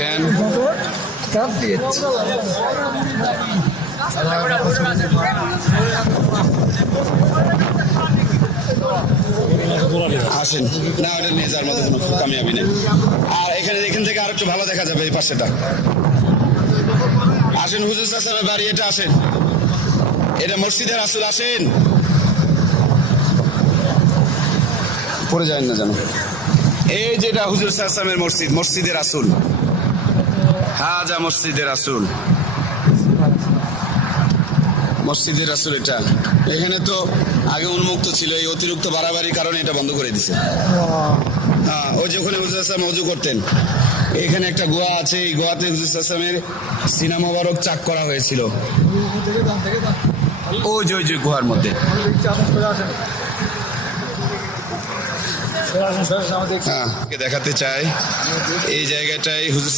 কেন কাপ দিয়েছে আসেন না, ওটা নিয়ে যাওয়ার মতো কোনো কামিয়াবি নেই। আর এখান থেকে আর একটু ভালো দেখা যাবে এই পাশেটা। আসেন, হুজুর চাচার বাড়ি এটা। আসেন, এটা মসজিদের রাসূল। আসেন, পড়ে যায় না জানো। এই যেটা হুজুর চাচামের মসজিদ, মসজিদের রাসূল, হাজা মসজিদের রাসূল, মসজিদের রাসূল। এটা এখানে তো আগে উন্মুক্ত ছিল, এই অতিরিক্ত বাড়াবাড়ির কারণে এটা বন্ধ করে দিছে। হ্যাঁ, ওই যে ওখানে হুজুর চাচা ওযু করতেন, এখানে একটা গোয়া আছে, এই গোয়াতে হুজুর চাচামের সিনা মোবারক চাক করা হয়েছিল। ওই যে গুহার মধ্যে। হ্যাঁ, দেখাতে চাই এই জায়গাটাই হুজুর